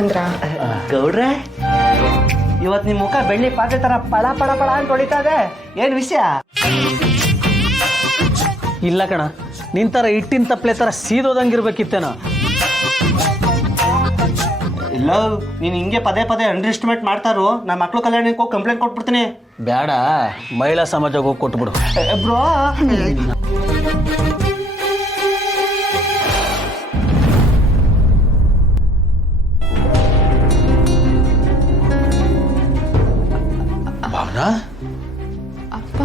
ಬಂದ್ರಾ? ಗೌಡ್ರೆ, ಇವತ್ತು ನಿಮ್ಮ ಮುಖ ಬೆಳ್ಳಿ ಪಾತ್ರೆ ತರ ಪಳ ಪಳ ಪಳ ಅಂತ ಹೊಡಿತಾ ಇದೆ. ಏನ್ ವಿಷಯ? ಇಲ್ಲ ಕಣ, ನಿಂತರ ಹಿಟ್ಟಿನ ತಪ್ಪಲೆ ತರ ಸೀದೋದಂಗಿರ್ಬೇಕಿತ್ತೇನ. ಇಲ್ಲ, ನೀನು ಹಿಂಗೆ ಪದೇ ಪದೇ ಅಂಡರ್ ಎಸ್ಟಿಮೇಟ್ ಮಾಡ್ತಾರೋ ನಮ್ಮ ಮಕ್ಳು ಕಲ್ಯಾಣಕ್ಕೆ ಹೋಗಿ ಕಂಪ್ಲೇಂಟ್ ಕೊಟ್ಬಿಡ್ತೀನಿ. ಬೇಡ, ಮಹಿಳಾ ಸಮಾಜಕ್ಕೆ ಹೋಗಿ ಕೊಟ್ಬಿಡು. ಬ್ರೋ, ಭಾವನಾ, ಅಪ್ಪ,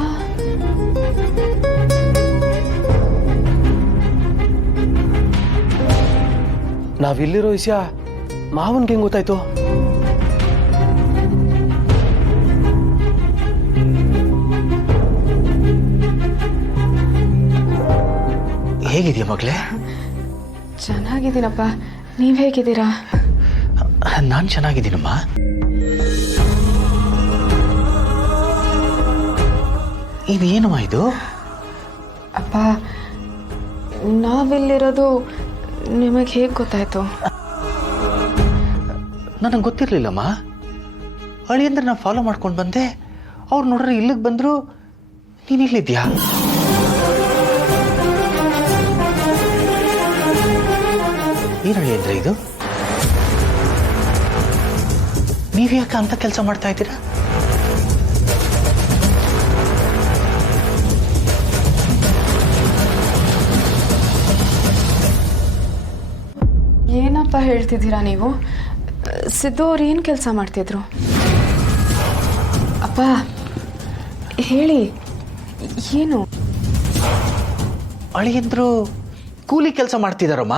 ನಾವಿಲ್ಲಿರೋ ವಿಷಯ ಮಾವನ್ಗೆ ಹೆಂಗ್ ಗೊತ್ತಾಯ್ತು? ಹೇಗಿದೆಯಾ ಮಗಳೇ? ಚೆನ್ನಾಗಿದ್ದೀನಪ್ಪ. ನೀವ್ ಹೇಗಿದ್ದೀರಾ? ನಾನು ಚೆನ್ನಾಗಿದ್ದೀನಮ್ಮ. ಇದೇನಮ್ಮ ಇದು? ಅಪ್ಪ, ನಾವಿಲ್ಲಿರೋದು ನಿಮಗೆ ಹೇಗೆ ಗೊತ್ತಾಯ್ತು? ನನಗೆ ಗೊತ್ತಿರಲಿಲ್ಲಮ್ಮ. ಅಳಿಯಂದ್ರೆ ನಾನು ಫಾಲೋ ಮಾಡ್ಕೊಂಡು ಬಂದೆ. ಅವ್ರು ನೋಡ್ರೆ ಇಲ್ಲಿಗೆ ಬಂದರು, ನೀನು ಇಲ್ಲಿದ್ಯಾ? ಏನು ಅಳಿಯಂದ್ರೆ ಇದು? ನೀವು ಯಾಕೆ ಅಂತ ಕೆಲಸ ಮಾಡ್ತಾ ಇದ್ದೀರಾ? ಏನಪ್ಪ ಹೇಳ್ತಿದ್ದೀರಾ ನೀವು? ಸಿದ್ದು ಅವ್ರು ಏನು ಕೆಲಸ ಮಾಡ್ತಿದ್ರು? ಅಪ್ಪ ಹೇಳಿ, ಏನು? ಅಳಿಯಂದ್ರು ಕೂಲಿ ಕೆಲಸ ಮಾಡ್ತಿದಾರಮ್ಮ.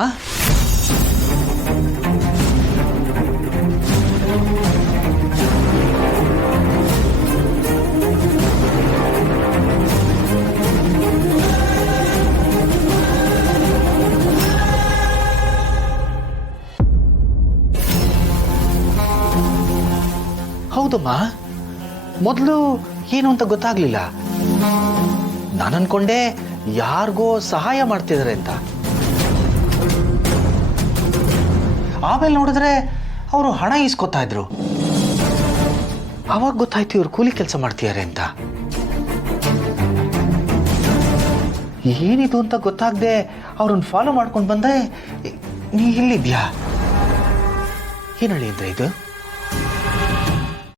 ಹೌದಮ್ಮ, ಮೊದಲು ಏನು ಅಂತ ಗೊತ್ತಾಗ್ಲಿಲ್ಲ. ನಾನು ಅನ್ಕೊಂಡೆ ಯಾರಿಗೋ ಸಹಾಯ ಮಾಡ್ತಿದ್ದಾರೆ ಅಂತ. ಆಮೇಲೆ ನೋಡಿದ್ರೆ ಅವರು ಹಣ ಇಸ್ಕೊತಾ ಇದ್ರು. ಅವಾಗ ಗೊತ್ತಾಯ್ತು ಇವ್ರು ಕೂಲಿ ಕೆಲಸ ಮಾಡ್ತಿದ್ದಾರೆ ಅಂತ. ಏನಿದು ಅಂತ ಗೊತ್ತಾಗದೆ ಅವ್ರನ್ನ ಫಾಲೋ ಮಾಡ್ಕೊಂಡು ಬಂದೆ. ನೀ ಇಲ್ಲಿದ್ಯಾ? ಏನು ಹೇಳಿದ್ರೆ ಇದು?